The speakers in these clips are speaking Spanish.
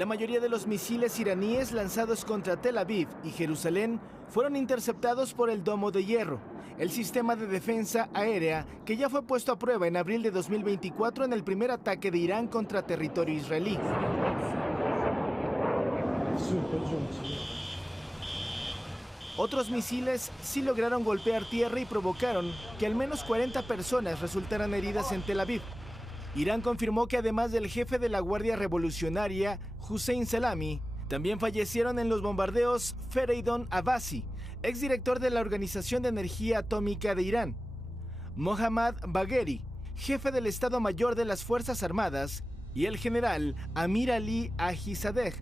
La mayoría de los misiles iraníes lanzados contra Tel Aviv y Jerusalén fueron interceptados por el Domo de Hierro, el sistema de defensa aérea que ya fue puesto a prueba en abril de 2024 en el primer ataque de Irán contra territorio israelí. Otros misiles sí lograron golpear tierra y provocaron que al menos 40 personas resultaran heridas en Tel Aviv. Irán confirmó que además del jefe de la Guardia Revolucionaria, Hussein Salami, también fallecieron en los bombardeos Fereidun Abbasi, exdirector de la Organización de Energía Atómica de Irán, Mohammad Bagheri, jefe del Estado Mayor de las Fuerzas Armadas, y el general Amir Ali Ajisadeh,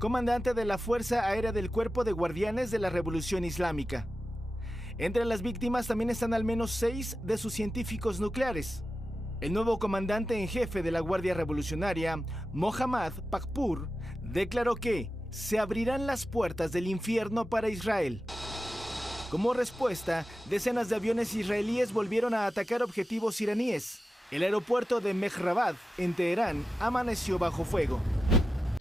comandante de la Fuerza Aérea del Cuerpo de Guardianes de la Revolución Islámica. Entre las víctimas también están al menos 6 de sus científicos nucleares. El nuevo comandante en jefe de la Guardia Revolucionaria, Mohammad Pakpur, declaró que se abrirán las puertas del infierno para Israel. Como respuesta, decenas de aviones israelíes volvieron a atacar objetivos iraníes. El aeropuerto de Mehrabad, en Teherán, amaneció bajo fuego.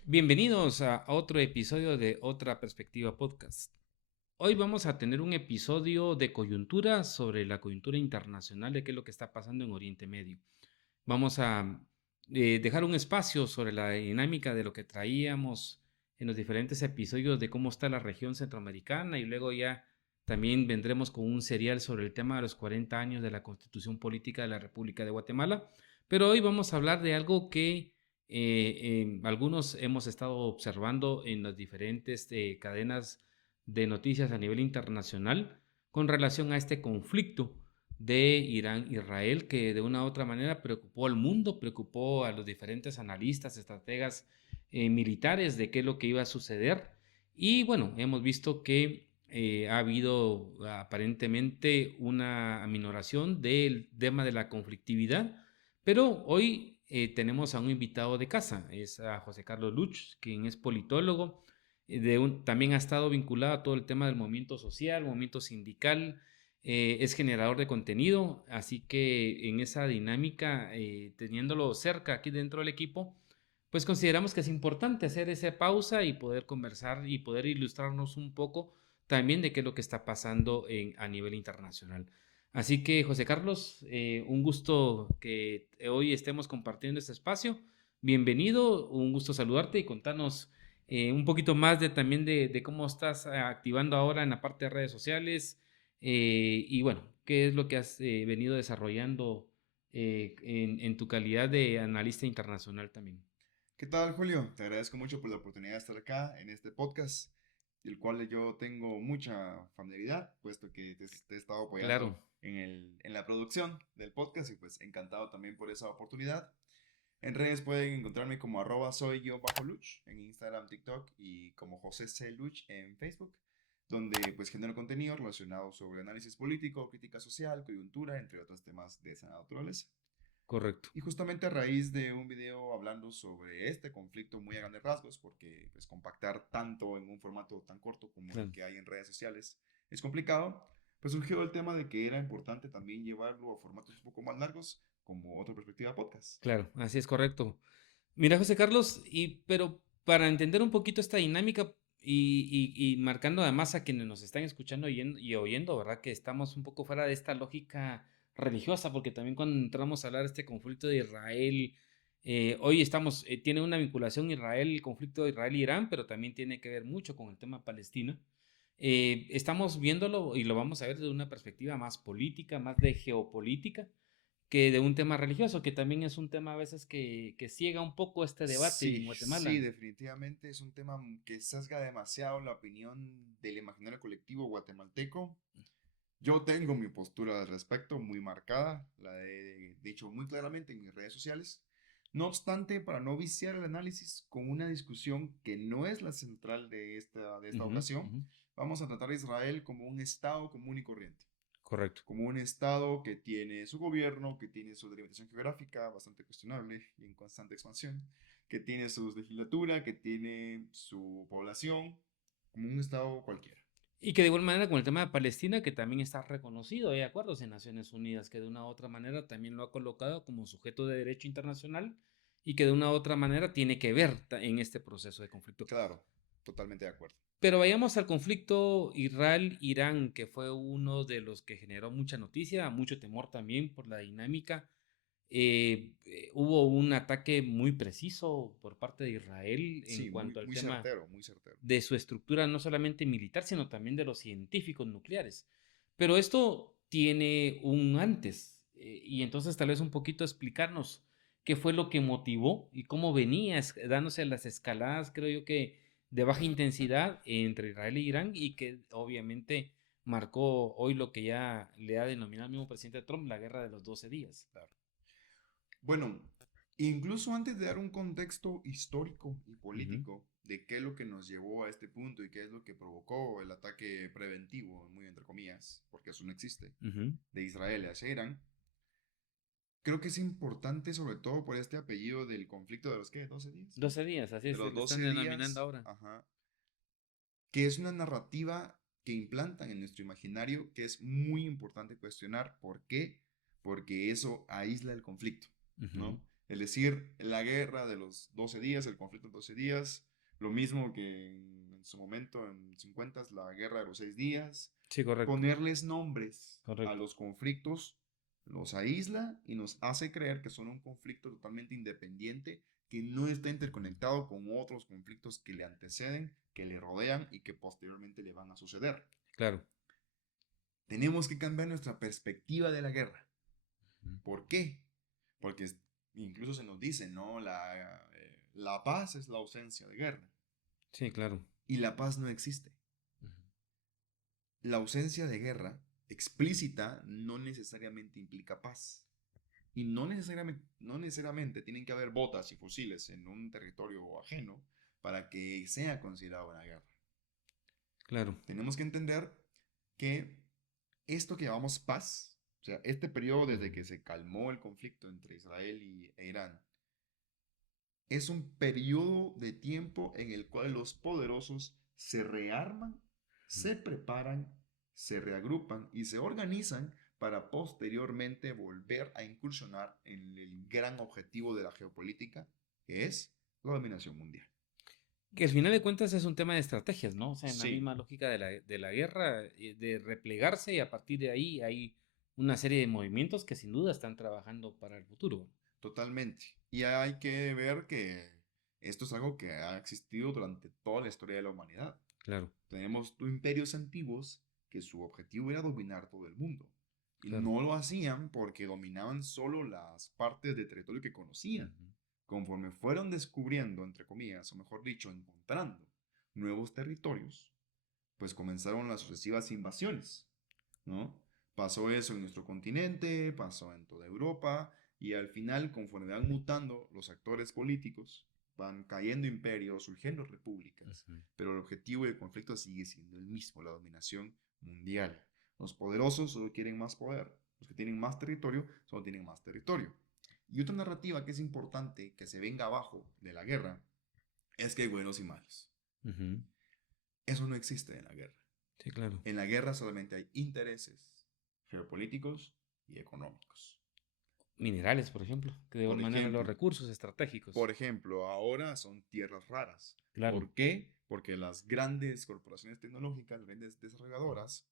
Bienvenidos a otro episodio de Otra Perspectiva Podcast. Hoy vamos a tener un episodio de coyuntura sobre la coyuntura internacional de qué es lo que está pasando en Oriente Medio. Vamos a dejar un espacio sobre la dinámica de lo que traíamos en los diferentes episodios de cómo está la región centroamericana, y luego ya también vendremos con un serial sobre el tema de los 40 años de la Constitución Política de la República de Guatemala. Pero hoy vamos a hablar de algo que algunos hemos estado observando en las diferentes cadenas de noticias a nivel internacional con relación a este conflicto de Irán-Israel, que de una u otra manera preocupó al mundo, preocupó a los diferentes analistas, estrategas militares de qué es lo que iba a suceder. Y bueno, hemos visto que ha habido aparentemente una aminoración del tema de la conflictividad, pero hoy tenemos a un invitado de casa, es a José Carlos Luch, quien es politólogo, también ha estado vinculado a todo el tema del movimiento social, movimiento sindical, es generador de contenido, así que en esa dinámica, teniéndolo cerca aquí dentro del equipo, pues consideramos que es importante hacer esa pausa y poder conversar y poder ilustrarnos un poco también de qué es lo que está pasando a nivel internacional. Así que, José Carlos, un gusto que hoy estemos compartiendo este espacio. Bienvenido, un gusto saludarte y contarnos un poquito más también de cómo estás activando ahora en la parte de redes sociales, y bueno, qué es lo que has venido desarrollando en tu calidad de analista internacional también. ¿Qué tal, Julio? Te agradezco mucho por la oportunidad de estar acá en este podcast, del cual yo tengo mucha familiaridad, puesto que te he estado apoyando Claro, en la producción del podcast y pues encantado también por esa oportunidad. En redes pueden encontrarme como @soy_luch en Instagram, TikTok y como José C. Luch en Facebook, donde pues genero contenido relacionado sobre análisis político, crítica social, coyuntura, entre otros temas de esa naturaleza. correcto. Y justamente a raíz de un video hablando sobre este conflicto muy a grandes rasgos, porque pues compactar tanto en un formato tan corto como el Claro. que hay en redes sociales es complicado, pues surgió el tema de que era importante también llevarlo a formatos un poco más largos, como Otra Perspectiva Podcast. Claro, así es correcto. Mira, José Carlos, pero para entender un poquito esta dinámica y marcando además a quienes nos están escuchando y oyendo, ¿verdad? Que estamos un poco fuera de esta lógica religiosa, porque también cuando entramos a hablar de este conflicto de Israel, hoy tiene una vinculación Israel, el conflicto de Israel y Irán, pero también tiene que ver mucho con el tema Palestina. Estamos viéndolo y lo vamos a ver desde una perspectiva más política, más de geopolítica, que de un tema religioso, que también es un tema a veces que ciega un poco este debate en Sí, sí, Guatemala. definitivamente es un tema que sesga demasiado la opinión del imaginario colectivo guatemalteco. Yo tengo mi postura al respecto muy marcada, la he dicho muy claramente en mis redes sociales. No obstante, para no viciar el análisis con una discusión que no es la central de esta Ujú, ocasión, ujú. vamos a tratar a Israel como un estado común y corriente, Correcto. como un estado que tiene su gobierno, que tiene su delimitación geográfica bastante cuestionable y en constante expansión, que tiene su legislatura, que tiene su población, como un estado cualquiera. Y que de igual manera con el tema de Palestina, que también está reconocido, hay acuerdos en Naciones Unidas, que de una u otra manera también lo ha colocado como sujeto de derecho internacional y que de una u otra manera tiene que ver en este proceso de conflicto. Claro, totalmente de acuerdo. Pero vayamos al conflicto Israel-Irán, que fue uno de los que generó mucha noticia, mucho temor también por la dinámica. Hubo un ataque muy preciso por parte de Israel en Sí, cuanto al muy tema certero, muy certero. de su estructura, no solamente militar, sino también de los científicos nucleares. Pero esto tiene un antes, y entonces tal vez un poquito explicarnos qué fue lo que motivó y cómo venía dándose las escaladas, creo yo que de baja intensidad entre Israel e Irán, y que obviamente marcó hoy lo que ya le ha denominado el mismo presidente Trump la guerra de los 12 días. Claro. Bueno, incluso antes de dar un contexto histórico y Ujú, político de qué es lo que nos llevó a este punto y qué es lo que provocó el ataque preventivo, muy entre comillas, porque eso no existe, ujú. de Israel hacia Irán, creo que es importante sobre todo por este apellido del conflicto de los, ¿qué? ¿12 días? 12 días, así De es, los le están 12 denominando días, ahora. ajá, que es una narrativa que implantan en nuestro imaginario que es muy importante cuestionar. ¿Por qué? Porque eso aísla el conflicto, Ujú. ¿no? Es decir, la guerra de los 12 días, el conflicto de 12 días, lo mismo que en su momento, en 50, la guerra de los 6 días, Sí, correcto, ponerles nombres a correcto. los conflictos los aísla y nos hace creer que son un conflicto totalmente independiente que no está interconectado con otros conflictos que le anteceden, que le rodean y que posteriormente le van a suceder. Claro. Tenemos que cambiar nuestra perspectiva de la guerra. Ujú. ¿Por qué? Porque incluso se nos dice, ¿no? La paz es la ausencia de guerra. Sí, claro. Y la paz no existe. Ujú. La ausencia de guerra explícita no necesariamente implica paz. Y no necesariamente tienen que haber botas y fusiles en un territorio ajeno para que sea considerado una guerra. Claro. Tenemos que entender que esto que llamamos paz, o sea, este periodo desde Ujú. que se calmó el conflicto entre Israel e Irán, es un periodo de tiempo en el cual los poderosos se rearman, Ujú. se preparan, se reagrupan y se organizan para posteriormente volver a incursionar en el gran objetivo de la geopolítica, que es la dominación mundial. Que al final de cuentas es un tema de estrategias, ¿no? O sea, en la Sí, misma lógica de la guerra, de replegarse, y a partir de ahí hay una serie de movimientos que sin duda están trabajando para el futuro. totalmente. Y hay que ver que esto es algo que ha existido durante toda la historia de la humanidad. Claro, Tenemos imperios antiguos que su objetivo era dominar todo el mundo. Y claro. no lo hacían porque dominaban solo las partes de territorio que conocían. Ujú. Conforme fueron descubriendo, entre comillas, o mejor dicho, encontrando nuevos territorios, pues comenzaron las sucesivas invasiones, ¿no? Pasó eso en nuestro continente, pasó en toda Europa, y al final, conforme van mutando los actores políticos, van cayendo imperios, surgiendo repúblicas, Ujú. pero el objetivo del conflicto sigue siendo el mismo, la dominación mundial. Los poderosos solo quieren más poder, los que tienen más territorio solo tienen más territorio. Y otra narrativa que es importante que se venga abajo de la guerra es que hay buenos y malos. Ujú. Eso no existe en la guerra. Sí, claro. En la guerra solamente hay intereses geopolíticos y económicos. Minerales, por ejemplo, que de Por alguna manera los ejemplo, recursos estratégicos. por ejemplo, ahora son tierras raras. Claro. ¿Por qué? Porque las grandes corporaciones tecnológicas, las grandes desarrolladoras,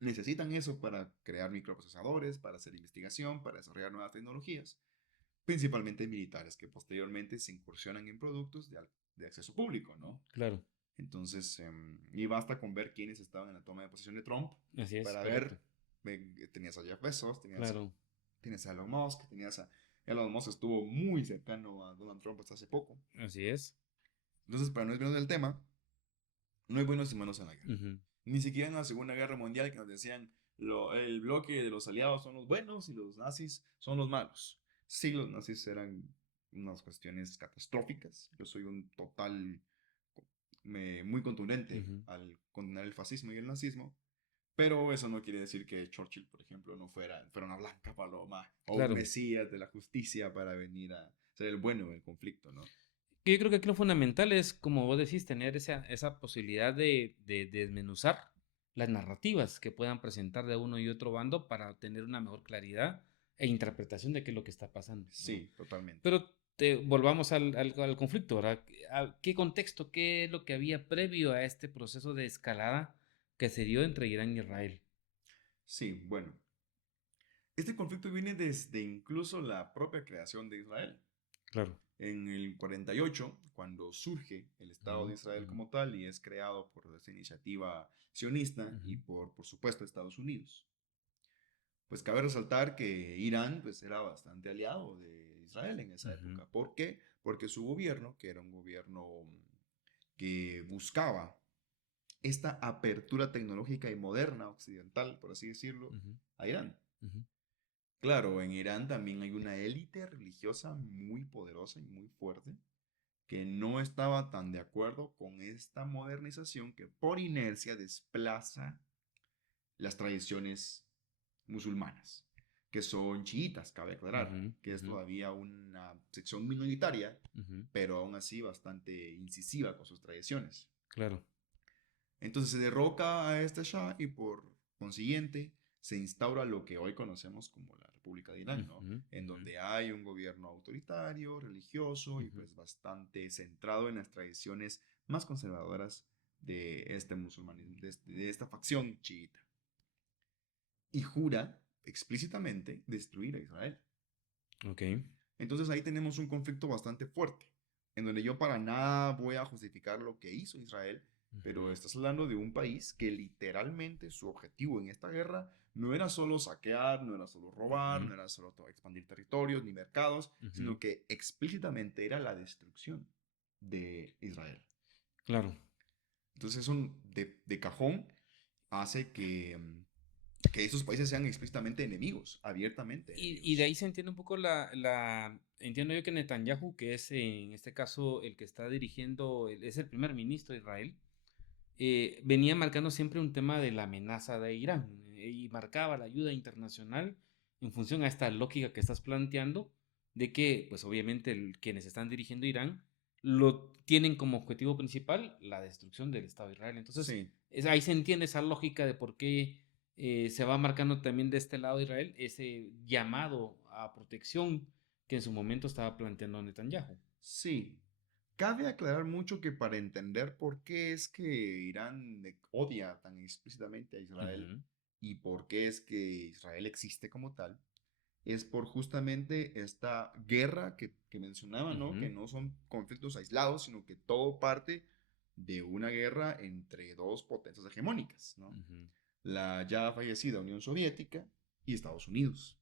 necesitan eso para crear microprocesadores, para hacer investigación, para desarrollar nuevas tecnologías, principalmente militares, que posteriormente se incursionan en productos de acceso público, ¿no? Claro. Entonces, y basta con ver quiénes estaban en la toma de posesión de Trump Así es, para correcto. ver, tenías a Jeff Bezos, Claro. tienes a Elon Musk, Elon Musk estuvo muy cercano a Donald Trump hasta hace poco. Así es. Entonces, para no irnos del tema, no hay buenos y malos en la guerra. Ujú. Ni siquiera en la Segunda Guerra Mundial que nos decían el bloque de los aliados son los buenos y los nazis son los malos. Sí, los nazis eran unas cuestiones catastróficas. Yo soy un total, muy contundente Ujú. al condenar el fascismo y el nazismo. Pero eso no quiere decir que Churchill, por ejemplo, no fuera una blanca paloma o un Claro. mesías de la justicia para venir a ser el bueno del conflicto, ¿no? Yo creo que aquí lo fundamental es, como vos decís, tener esa posibilidad de desmenuzar las narrativas que puedan presentar de uno y otro bando para tener una mejor claridad e interpretación de qué es lo que está pasando, ¿no? Sí, totalmente. Pero volvamos al conflicto, ¿verdad? ¿Qué contexto, qué es lo que había previo a este proceso de escalada que se dio entre Irán e Israel? Sí, bueno, este conflicto viene desde incluso la propia creación de Israel. Claro. En el 48, cuando surge el Estado Ujú, de Israel ujú, como tal y es creado por esta iniciativa sionista y ujú, por supuesto Estados Unidos. Pues cabe resaltar que Irán pues, era bastante aliado de Israel en esa ujú, época. ¿Por qué? Porque su gobierno, que era un gobierno que buscaba esta apertura tecnológica y moderna occidental, por así decirlo, ujú, a Irán. ujú, Claro, en Irán también hay una élite religiosa muy poderosa y muy fuerte que no estaba tan de acuerdo con esta modernización que por inercia desplaza las tradiciones musulmanas, que son chiitas, cabe aclarar, ujú, que es ujú, todavía una sección minoritaria, ujú. pero aún así bastante incisiva con sus tradiciones. Claro. Entonces se derroca a este Shah y por consiguiente se instaura lo que hoy conocemos como la República de Irán, ¿no? Ujú, En ujú, donde hay un gobierno autoritario, religioso y ujú. pues bastante centrado en las tradiciones más conservadoras de este musulmanismo, de esta facción chiita. Y jura explícitamente destruir a Israel. Ok. Entonces ahí tenemos un conflicto bastante fuerte, en donde yo para nada voy a justificar lo que hizo Israel, pero Ujú, estás hablando de un país que literalmente su objetivo en esta guerra no era solo saquear, no era solo robar, ujú, no era solo expandir territorios ni mercados, ujú. sino que explícitamente era la destrucción de Israel. Claro. Entonces eso de cajón hace que esos países sean explícitamente enemigos, abiertamente Y de enemigos. ahí se entiende un poco entiendo yo que Netanyahu, que es en este caso el que está dirigiendo, es el primer ministro de Israel, venía marcando siempre un tema de la amenaza de Irán y marcaba la ayuda internacional en función a esta lógica que estás planteando de que, pues obviamente, quienes están dirigiendo Irán lo tienen como objetivo principal la destrucción del Estado de Israel. Entonces, Sí, ahí se entiende esa lógica de por qué se va marcando también de este lado de Israel ese llamado a protección que en su momento estaba planteando Netanyahu. sí. Cabe aclarar mucho que para entender por qué es que Irán odia tan explícitamente a Israel Ujú, y por qué es que Israel existe como tal, es por justamente esta guerra que mencionaba, ¿no? ujú, Que no son conflictos aislados, sino que todo parte de una guerra entre dos potencias hegemónicas, ¿no? ujú, La ya fallecida Unión Soviética y Estados Unidos.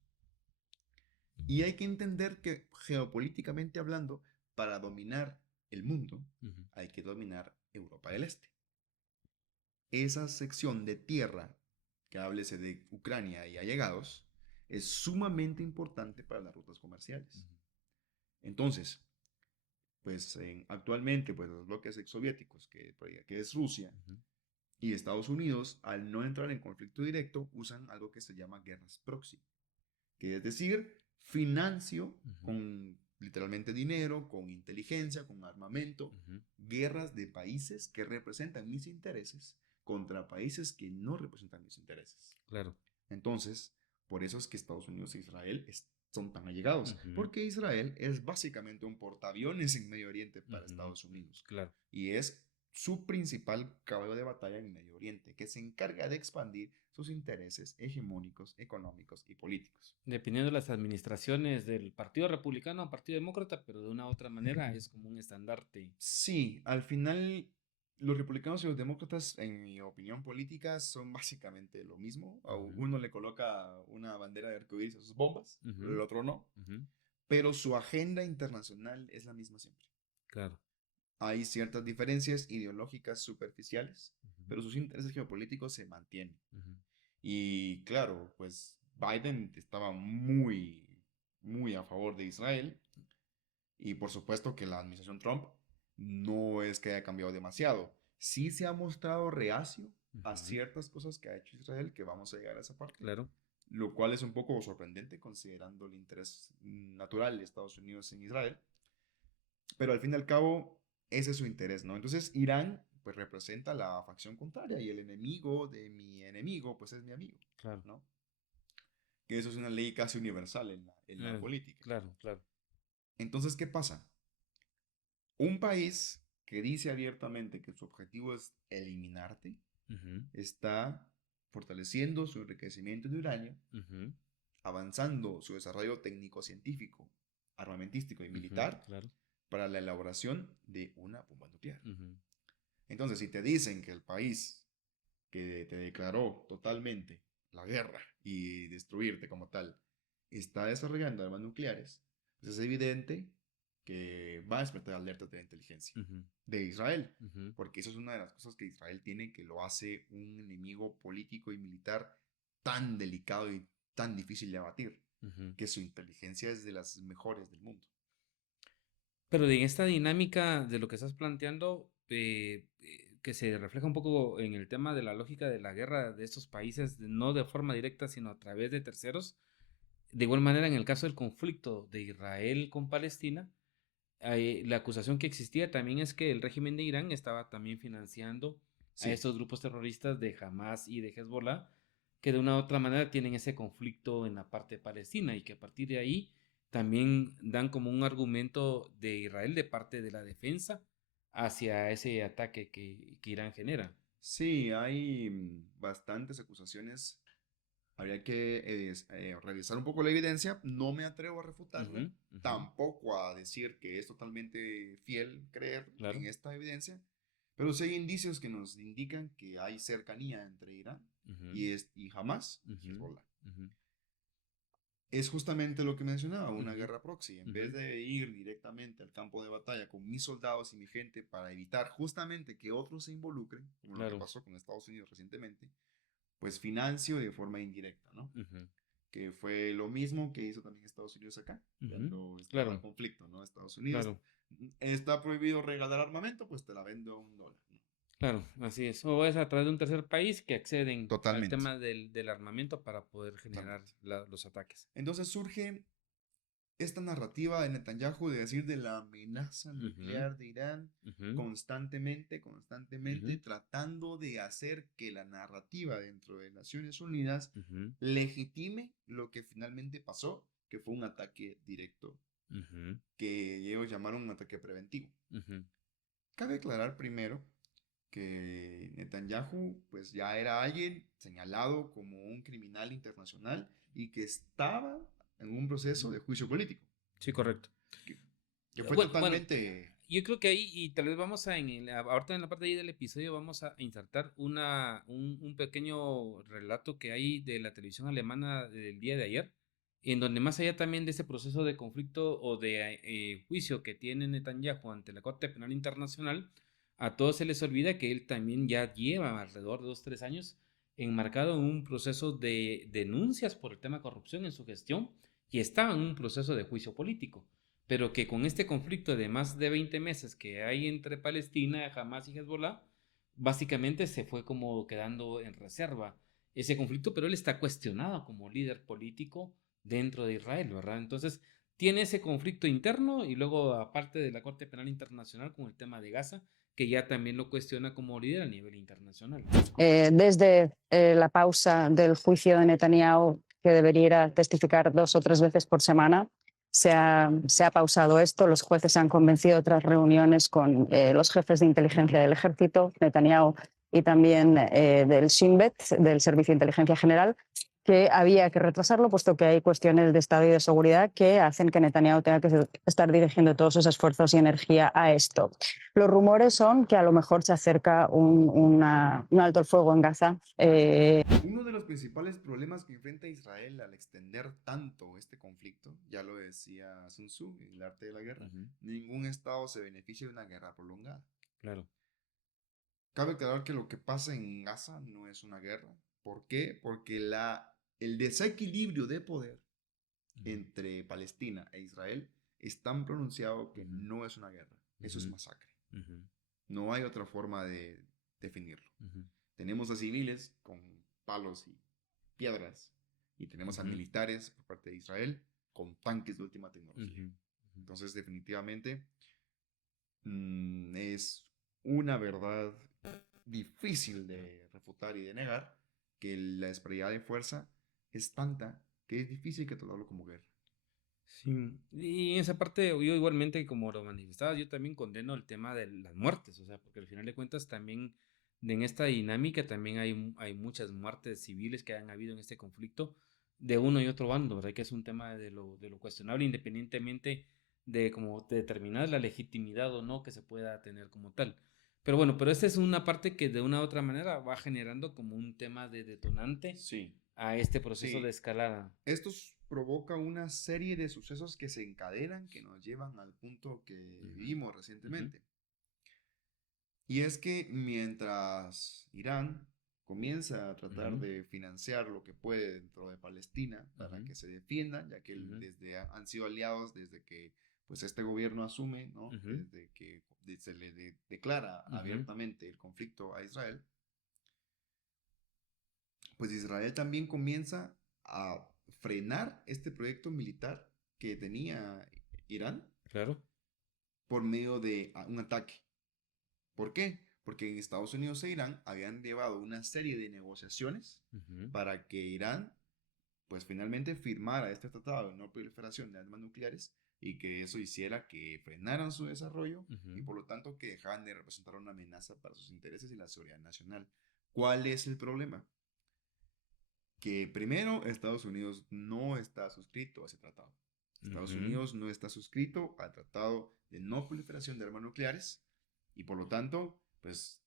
Y hay que entender que geopolíticamente hablando, para dominar el mundo, ujú. hay que dominar Europa del Este. Esa sección de tierra, que háblese de Ucrania y allegados, es sumamente importante para las rutas comerciales. Entonces, pues actualmente, pues los bloques exsoviéticos, que es Rusia, Ujú, y Estados Unidos, al no entrar en conflicto directo, usan algo que se llama guerras proxy, que es decir, financio ujú, con literalmente dinero, con inteligencia, con armamento, ujú. guerras de países que representan mis intereses contra países que no representan mis intereses. Claro. Entonces, por eso es que Estados Unidos e Israel son tan allegados, Ujú, porque Israel es básicamente un portaaviones en Medio Oriente para ujú. Estados Unidos Claro. y es su principal caballo de batalla en Medio Oriente, que se encarga de expandir sus intereses hegemónicos, económicos y políticos. Dependiendo de las administraciones del Partido Republicano o Partido Demócrata, pero de una u otra manera es como un estandarte. Sí, al final los republicanos y los demócratas, en mi opinión política, son básicamente lo mismo. A Ujú, uno le coloca una bandera de arcoíris a sus bombas, el ujú, otro no, ujú. pero su agenda internacional es la misma siempre. Claro. Hay ciertas diferencias ideológicas superficiales, Ujú, pero sus intereses geopolíticos se mantienen. ujú, Y claro, pues Biden estaba muy, muy a favor de Israel y por supuesto que la administración Trump no es que haya cambiado demasiado. Sí se ha mostrado reacio a ujú. ciertas cosas que ha hecho Israel, que vamos a llegar a esa parte, Claro. lo cual es un poco sorprendente considerando el interés natural de Estados Unidos en Israel, pero al fin y al cabo ese es su interés, ¿no? Entonces Irán pues representa la facción contraria y el enemigo de mi enemigo pues es mi amigo, Claro. ¿no? Que eso es una ley casi universal en la Eh, política. claro, claro. Entonces, ¿qué pasa? Un país que dice abiertamente que su objetivo es eliminarte, Ujú, está fortaleciendo su enriquecimiento de uranio, ujú, avanzando su desarrollo técnico-científico, armamentístico y ujú, militar claro. para la elaboración de una bomba nuclear. Ujú, Entonces, si te dicen que el país que te declaró totalmente la guerra y destruirte como tal está desarrollando armas nucleares, pues es evidente que va a despertar alertas de la inteligencia ujú, de Israel, ujú, porque eso es una de las cosas que Israel tiene que lo hace un enemigo político y militar tan delicado y tan difícil de abatir, ujú. que su inteligencia es de las mejores del mundo. Pero en esta dinámica de lo que estás planteando, que se refleja un poco en el tema de la lógica de la guerra de estos países, no de forma directa, sino a través de terceros, de igual manera en el caso del conflicto de Israel con Palestina, la acusación que existía también es que el régimen de Irán estaba también financiando a Sí, estos grupos terroristas de Hamas y de Hezbollah, que de una u otra manera tienen ese conflicto en la parte palestina y que a partir de ahí también dan como un argumento de Israel de parte de la defensa hacia ese ataque que Irán genera. sí, hay bastantes acusaciones. Habría que revisar un poco la evidencia. No me atrevo a refutarla, Ujú, ujú, tampoco a decir que es totalmente fiel creer claro. en esta evidencia, pero sí hay indicios que nos indican que hay cercanía entre Irán Ujú, y Hamas y ujú, Hezbollah. ujú, Es justamente lo que mencionaba, una ujú, guerra proxy. En ujú, vez de ir directamente al campo de batalla con mis soldados y mi gente para evitar justamente que otros se involucren, como lo que claro. pasó con Estados Unidos recientemente, pues financio de forma indirecta, ¿no? Ujú, Que fue lo mismo que hizo también Estados Unidos acá, ujú, cuando estaba el claro, conflicto, ¿no? Estados Unidos claro. está prohibido regalar armamento, pues te la vendo a $1, ¿no? Claro, así es. O es a través de un tercer país que acceden al Totalmente, tema del armamento para poder generar totalmente. los ataques. Entonces surge esta narrativa de Netanyahu de decir de la amenaza Ujú, nuclear de Irán ujú, constantemente ujú, tratando de hacer que la narrativa dentro de Naciones Unidas ujú, legitime lo que finalmente pasó, que fue un ataque directo, ujú, que ellos llamaron un ataque preventivo. ujú, Cabe aclarar primero que Netanyahu pues ya era alguien señalado como un criminal internacional y que estaba en un proceso ujú. de juicio político, Sí, correcto. que, que fue Bueno, totalmente... yo creo que ahí, y tal vez vamos a, ahorita en la parte de ahí del episodio, vamos a insertar un pequeño relato que hay de la televisión alemana del día de ayer, en donde más allá también de ese proceso de conflicto o de juicio que tiene Netanyahu ante la Corte Penal Internacional, a todos se les olvida que él también ya lleva alrededor de 2, 3 años enmarcado en un proceso de denuncias por el tema de corrupción en su gestión y estaba en un proceso de juicio político, pero que con este conflicto de más de 20 meses que hay entre Palestina, Hamas y Hezbollah, básicamente se fue como quedando en reserva ese conflicto, pero él está cuestionado como líder político dentro de Israel, ¿verdad? Entonces, tiene ese conflicto interno y luego, aparte de la Corte Penal Internacional, con el tema de Gaza, que ya también lo cuestiona como líder a nivel internacional. Desde la pausa del juicio de Netanyahu, que debería ir a testificar 2 o 3 veces por semana, se ha pausado esto. Los jueces se han convencido tras reuniones con los jefes de inteligencia del ejército, Netanyahu, y también del Shin Bet, del Servicio de Inteligencia General, que había que retrasarlo, puesto que hay cuestiones de Estado y de seguridad que hacen que Netanyahu tenga que estar dirigiendo todos sus esfuerzos y energía a esto. Los rumores son que a lo mejor se acerca un alto el fuego en Gaza. Uno de los principales problemas que enfrenta Israel al extender tanto este conflicto, ya lo decía Sun Tzu en el arte de la guerra, Ujú, ningún estado se beneficia de una guerra prolongada. claro. Cabe aclarar que lo que pasa en Gaza no es una guerra. ¿Por qué? Porque el desequilibrio de poder Ujú, entre Palestina e Israel es tan pronunciado que ujú, no es una guerra, eso es ujú, masacre. ujú, No hay otra forma de definirlo. ujú, Tenemos a civiles con palos y piedras y tenemos a ujú, militares por parte de Israel con tanques de última tecnología. ujú, ujú. Entonces, definitivamente es una verdad difícil de refutar y de negar que la disparidad de fuerza es tanta que es difícil catalogarlo como guerra. Sí, y en esa parte yo igualmente, como lo manifestaba, yo también condeno el tema de las muertes, o sea, porque al final de cuentas también en esta dinámica también hay muchas muertes civiles que han habido en este conflicto de uno y otro bando, ¿verdad? Que es un tema de lo cuestionable, independientemente de cómo determinar la legitimidad o no que se pueda tener como tal. Pero bueno, pero esta es una parte que de una u otra manera va generando como un tema de detonante Sí, a este proceso de sí. escalada. Esto provoca una serie de sucesos que se encadenan, que nos llevan al punto que Ujú, vivimos ujú, recientemente. Y es que mientras Irán comienza a tratar ujú. de financiar lo que puede dentro de Palestina para Ujú, que se defiendan, ya que ujú, han sido aliados desde que pues este gobierno asume, ¿no? ujú, Desde que se le declara ujú, abiertamente el conflicto a Israel, pues Israel también comienza a frenar este proyecto militar que tenía Irán claro. por medio de un ataque. ¿Por qué? Porque en Estados Unidos e Irán habían llevado una serie de negociaciones Ujú, para que Irán, pues finalmente firmara este tratado de no proliferación de armas nucleares y que eso hiciera que frenaran su desarrollo y ujú, por lo tanto que dejaran de representar una amenaza para sus intereses y la seguridad nacional. ¿Cuál es el problema? Que primero Estados Unidos no está suscrito a ese tratado. Estados ujú, Unidos no está suscrito al tratado de no proliferación de armas nucleares y por lo tanto, pues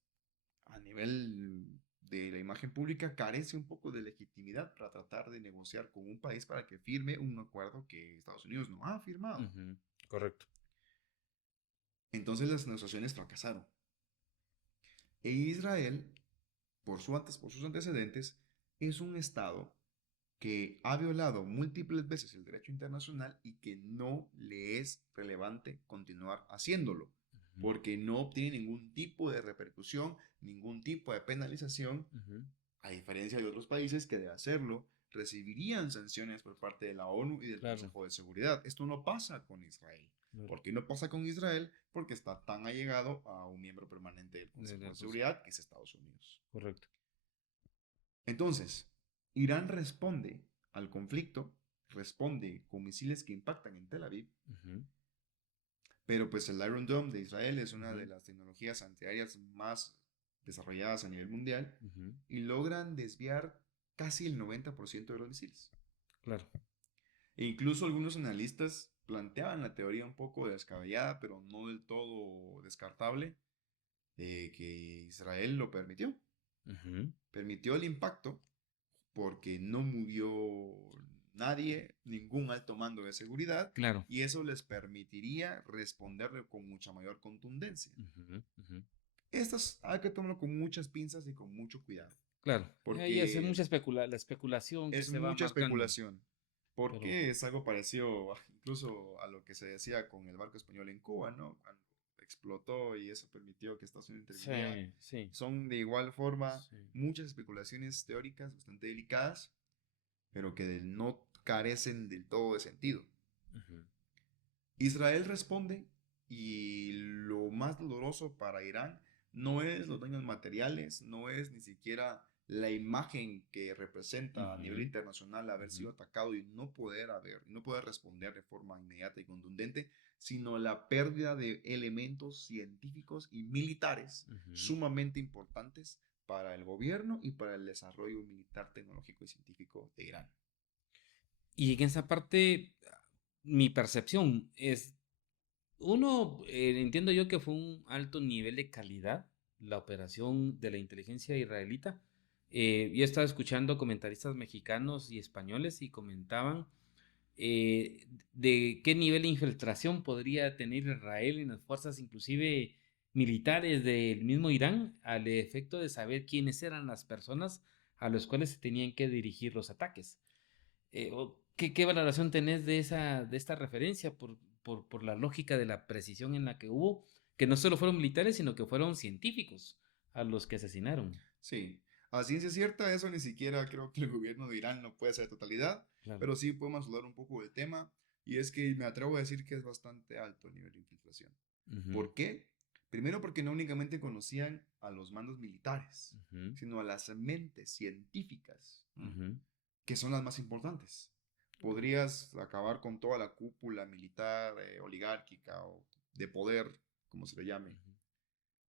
a nivel de la imagen pública carece un poco de legitimidad para tratar de negociar con un país para que firme un acuerdo que Estados Unidos no ha firmado. ujú. Correcto. Entonces las negociaciones fracasaron. E Israel, por sus antecedentes, es un Estado que ha violado múltiples veces el derecho internacional y que no le es relevante continuar haciéndolo, Ujú, porque no obtiene ningún tipo de repercusión, ningún tipo de penalización, ujú. a diferencia de otros países que de hacerlo recibirían sanciones por parte de la ONU y del Claro. Consejo de Seguridad. Esto no pasa con Israel. Claro. ¿Por qué no pasa con Israel? Porque está tan allegado a un miembro permanente del Consejo de Seguridad, que es Estados Unidos. Correcto. Entonces, Irán responde al conflicto, responde con misiles que impactan en Tel Aviv, Ujú, pero pues el Iron Dome de Israel es una de ujú, las tecnologías antiaéreas más desarrolladas a nivel mundial ujú. y logran desviar casi el 90% de los misiles. Claro. E incluso algunos analistas planteaban la teoría un poco descabellada, pero no del todo descartable, de que Israel lo permitió. Ujú. Permitió el impacto porque no murió nadie, ningún alto mando de seguridad, Claro. y eso les permitiría responderle con mucha mayor contundencia. Ujú, ujú. Estas hay que tomarlo con muchas pinzas y con mucho cuidado, Claro. Ahí es porque mucha la especulación que es se va mucha marcando. especulación, Pero porque es algo parecido incluso a lo que se decía con el barco español en Cuba, ¿no? Cuando explotó y eso permitió que Estados Unidos interviniera. sí, sí, Son de igual forma sí. muchas especulaciones teóricas bastante delicadas, pero que no carecen del todo de sentido. Ujú, Israel responde y lo más doloroso para Irán no es los daños materiales, no es ni siquiera la imagen que representa a nivel ujú, internacional haber ujú, sido atacado y no poder responder de forma inmediata y contundente, sino la pérdida de elementos científicos y militares ujú. sumamente importantes para el gobierno y para el desarrollo militar, tecnológico y científico de Irán. Y en esa parte, mi percepción es, uno, entiendo yo que fue un alto nivel de calidad la operación de la inteligencia israelita. Yo estaba escuchando comentaristas mexicanos y españoles y comentaban de qué nivel de infiltración podría tener Israel en las fuerzas, inclusive militares del mismo Irán, al efecto de saber quiénes eran las personas a las cuales se tenían que dirigir los ataques. ¿Qué valoración tenés de esta referencia por la lógica de la precisión en la que hubo, que no solo fueron militares, sino que fueron científicos a los que asesinaron? Sí, a ciencia cierta, eso ni siquiera creo que el gobierno de Irán no puede ser totalidad, Claro. pero sí podemos hablar un poco del tema, y es que me atrevo a decir que es bastante alto el nivel de infiltración. Ujú, ¿Por qué? Primero porque no únicamente conocían a los mandos militares, ujú, sino a las mentes científicas, ujú, que son las más importantes. podrías acabar con toda la cúpula militar, oligárquica o de poder, como se le llame, Ujú.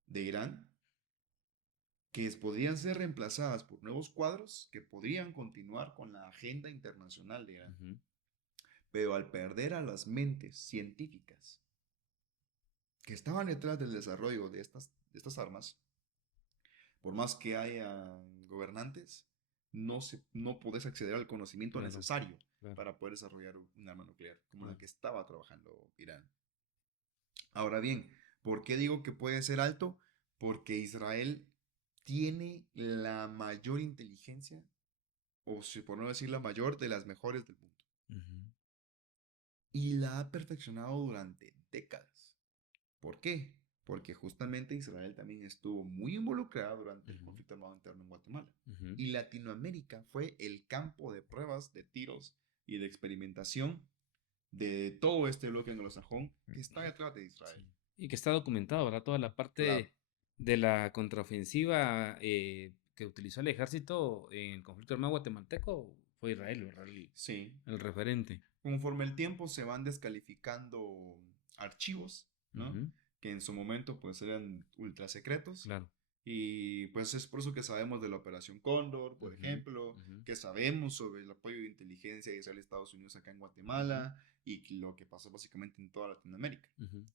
de Irán, que podrían ser reemplazadas por nuevos cuadros que podrían continuar con la agenda internacional de Irán. Ujú. Pero al perder a las mentes científicas que estaban detrás del desarrollo de estas armas, por más que haya gobernantes, no podés acceder al conocimiento Claro, necesario claro. para poder desarrollar un arma nuclear, como la Claro. que estaba trabajando Irán. Ahora bien, ¿por qué digo que puede ser alto? Porque Israel tiene la mayor inteligencia, o si por no decir la mayor, de las mejores del mundo. Ujú. Y la ha perfeccionado durante décadas. ¿Por qué? Porque justamente Israel también estuvo muy involucrada durante el Ujú. conflicto armado interno en Guatemala. Ujú. Y Latinoamérica fue el campo de pruebas, de tiros y de experimentación de todo este bloque anglosajón que está detrás de Israel. Sí. Y que está documentado, ¿verdad? Toda la Claro, parte de la contraofensiva que utilizó el ejército en el conflicto armado guatemalteco fue Israel, ¿verdad? sí. El referente. Conforme el tiempo se van descalificando archivos, ¿no? Ujú. Que en su momento pues eran ultra secretos. Claro. Y pues es por eso que sabemos de la Operación Cóndor, por Ujú. ejemplo, Ujú. que sabemos sobre el apoyo de inteligencia de Israel y Estados Unidos acá en Ujú. Guatemala y lo que pasó básicamente en toda Latinoamérica. Ujú.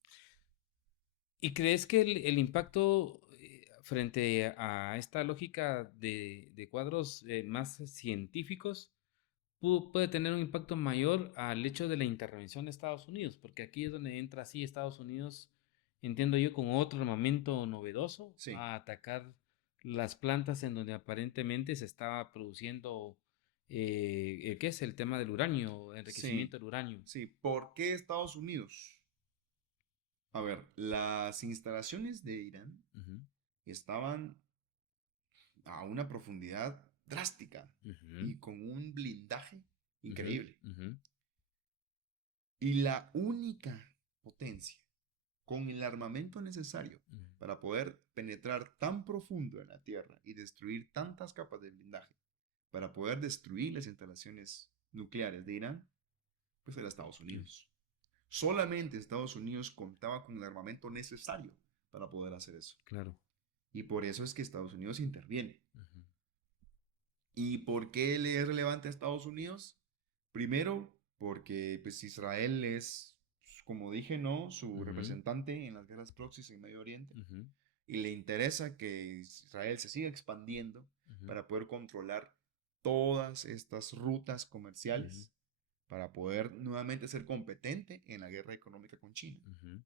¿Y crees que el impacto frente a esta lógica de cuadros más científicos puede tener un impacto mayor al hecho de la intervención de Estados Unidos? Porque aquí es donde entra así Estados Unidos, entiendo yo, con otro armamento novedoso Sí, a atacar las plantas en donde aparentemente se estaba produciendo, ¿qué es? El tema del uranio, sí, enriquecimiento del uranio. sí. ¿Por qué Estados Unidos? A ver, las instalaciones de Irán Ujú. estaban a una profundidad drástica Ujú. y con un blindaje Ujú. increíble. Ujú. Y la única potencia con el armamento necesario Ujú. para poder penetrar tan profundo en la Tierra y destruir tantas capas de blindaje, para poder destruir las instalaciones nucleares de Irán, pues era Estados Sí, Unidos. Solamente Estados Unidos contaba con el armamento necesario para poder hacer eso. claro. Y por eso es que Estados Unidos interviene. Ujú. ¿Y por qué le es relevante a Estados Unidos? Primero, porque pues, Israel es, como dije, ¿no? Su Ujú. representante en las guerras proxies en Medio Oriente. Ujú. Y le interesa que Israel se siga expandiendo Ujú. para poder controlar todas estas rutas Ujú. comerciales, para poder nuevamente ser competente en la guerra económica con China. Ujú.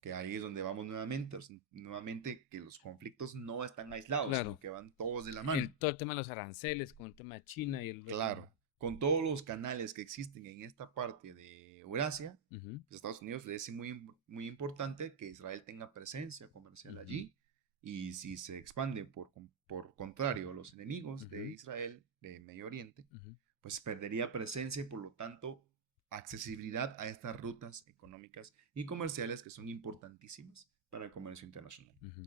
Que ahí es donde vamos nuevamente, nuevamente que los conflictos no están aislados, sino Claro. que van todos de la mano. Todo el tema de los aranceles con el tema de China y el otro tema. Claro, con todos los canales que existen en esta parte de Eurasia, Ujú. pues Estados Unidos le es muy importante que Israel tenga presencia comercial Ujú. allí. Y si se expande por contrario los enemigos de Ujú. Israel, de Medio Oriente, Ujú. pues perdería presencia y por lo tanto accesibilidad a estas rutas económicas y comerciales que son importantísimas para el comercio internacional. Ujú.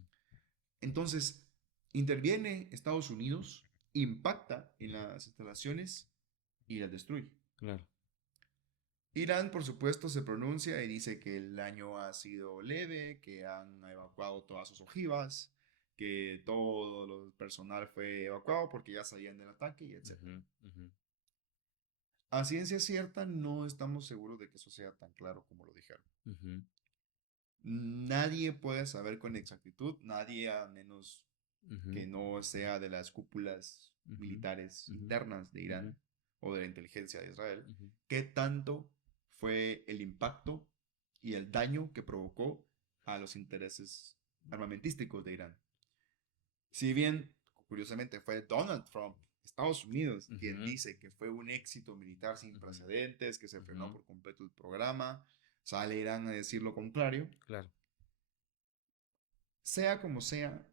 Entonces, interviene Estados Unidos, impacta en las instalaciones y las destruye. Claro. Irán, por supuesto, se pronuncia y dice que el daño ha sido leve, que han evacuado todas sus ojivas, que todo el personal fue evacuado porque ya sabían del ataque y etc. Ujú. Ujú. A ciencia cierta, no estamos seguros de que eso sea tan claro como lo dijeron. Ujú. Nadie puede saber con exactitud, nadie a menos Ujú. que no sea de las cúpulas Ujú. militares Ujú. internas de Ujú. Irán o de la inteligencia de Israel, Ujú. qué tanto fue el impacto y el daño que provocó a los intereses armamentísticos de Irán. Si bien, curiosamente, fue Donald Trump, Estados Unidos, quien Ujú. dice que fue un éxito militar sin Ujú. precedentes, que se frenó Ujú. por completo el programa, sale Irán a decir lo contrario. Claro. Sea como sea,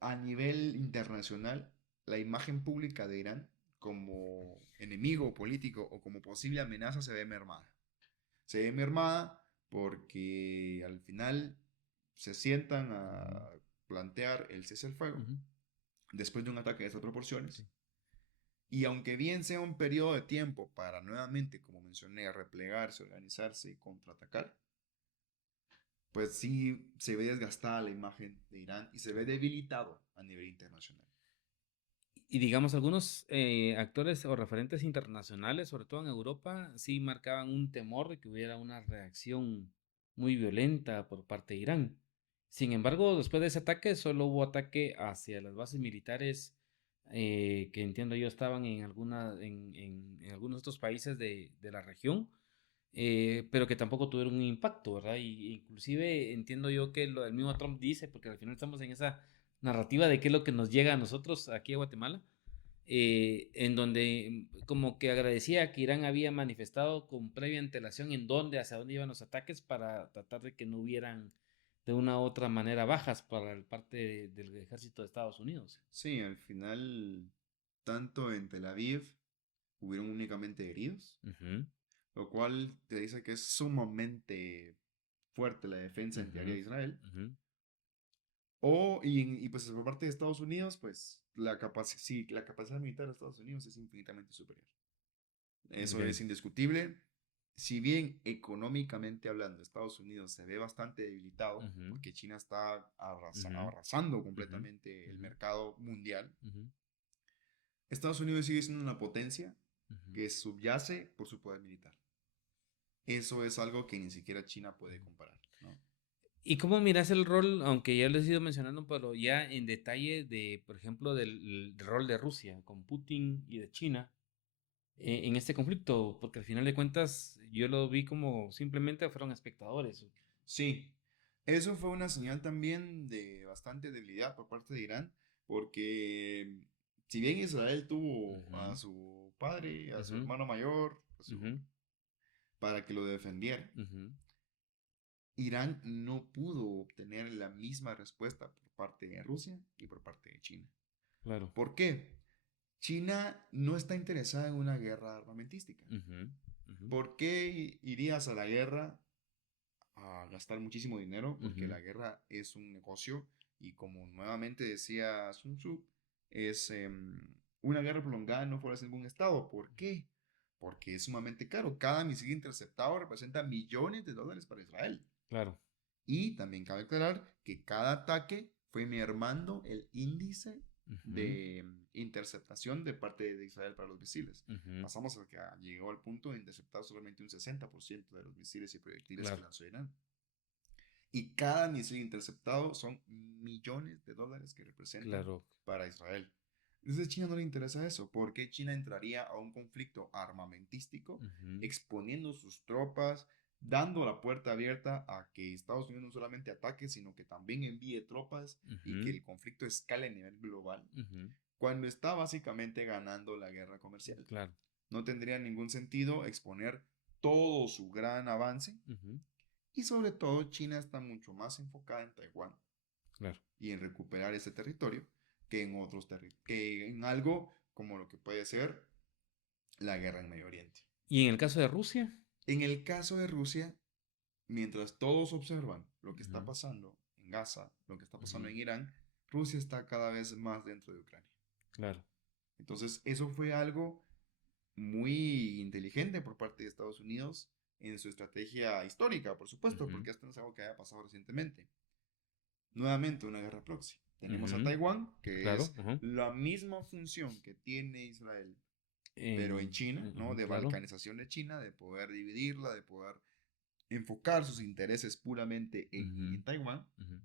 a nivel internacional, la imagen pública de Irán como enemigo político o como posible amenaza se ve mermada. Se ve mermada porque al final se sientan Ujú. a plantear el cese al fuego Ujú. después de un ataque de estas Sí. proporciones Y aunque bien sea un periodo de tiempo para nuevamente, como mencioné, replegarse, organizarse y contraatacar, pues sí se ve desgastada la imagen de Irán y se ve debilitado a nivel internacional. Y digamos, algunos actores o referentes internacionales, sobre todo en Europa, sí marcaban un temor de que hubiera una reacción muy violenta por parte de Irán. Sin embargo, después de ese ataque, solo hubo ataque hacia las bases militares que entiendo yo estaban en, en algunos otros países de la región, pero que tampoco tuvieron un impacto, ¿verdad? Y inclusive entiendo yo que lo del mismo Trump dice, porque al final estamos en esa narrativa de qué es lo que nos llega a nosotros aquí a Guatemala, en donde como que agradecía que Irán había manifestado con previa antelación hacia dónde iban los ataques para tratar de que no hubieran de una u otra manera bajas para el parte del ejército de Estados Unidos. Sí, al final, tanto en Tel Aviv hubieron únicamente heridos, Ujú, lo cual te dice que es sumamente fuerte la defensa antiaérea ujú, de Israel. ujú. Y pues por parte de Estados Unidos, pues sí, la capacidad militar de Estados Unidos es infinitamente superior. Eso es Ok. indiscutible. Si bien económicamente hablando, Estados Unidos se ve bastante debilitado, Ujú, porque China está ujú, arrasando ujú, completamente el ujú, mercado mundial, ujú, Estados Unidos sigue siendo una potencia ujú, que subyace por su poder militar. Eso es algo que ni siquiera China puede ujú. comparar, ¿no? ¿Y cómo miras el rol, aunque ya les he ido mencionando, pero ya en detalle de, por ejemplo, del rol de Rusia con Putin y de China en este conflicto? Porque al final de cuentas yo lo vi como simplemente fueron espectadores. Sí, eso fue una señal también de bastante debilidad por parte de Irán, porque si bien Israel tuvo a Ujú, su padre, a su ujú, hermano mayor, ujú, para que lo defendiera, ujú. Irán no pudo obtener la misma respuesta por parte de Rusia y por parte de China. Claro. ¿Por qué? China no está interesada en una guerra armamentística. Ujú, ujú, ¿Por qué irías a la guerra a gastar muchísimo dinero? Porque ujú, la guerra es un negocio y como nuevamente decía Sun Tzu, es una guerra prolongada no favorece ningún estado. ¿Por qué? Porque es sumamente caro. Cada misil interceptado representa millones de dólares para Israel. claro. Y también cabe aclarar que cada ataque fue mermando el índice Ujú, de interceptación de parte de Israel para los misiles. ujú, Pasamos a que llegó al punto de interceptar solamente un 60% de los misiles y proyectiles que claro, lanzó Irán. Y cada misil interceptado son millones de dólares que representan claro. para Israel. Entonces a China no le interesa eso, porque China entraría a un conflicto armamentístico, Ujú, exponiendo sus tropas, dando la puerta abierta a que Estados Unidos no solamente ataque, sino que también envíe tropas y que ujú, el conflicto escale a nivel global, ujú, cuando está básicamente ganando la guerra comercial. claro. No tendría ningún sentido exponer todo su gran avance Ujú, y sobre todo China está mucho más enfocada en Taiwán claro. y en recuperar ese territorio que en otros que en algo como lo que puede ser la guerra en Medio Oriente. ¿Y en el caso de Rusia? En el caso de Rusia, mientras todos observan lo que está Ujú, pasando en Gaza, lo que está pasando ujú, en Irán, Rusia está cada vez más dentro de Ucrania. claro. Entonces, eso fue algo muy inteligente por parte de Estados Unidos en su estrategia histórica, por supuesto, Ujú, porque esto no es algo que haya pasado recientemente. Nuevamente una guerra proxy. Tenemos a ujú, Taiwán, que claro. es Ujú. la misma función que tiene Israel, pero en China, ¿no? Ujú, De claro. balcanización de China, de poder dividirla, de poder enfocar sus intereses puramente Ujú, en Taiwán. ujú,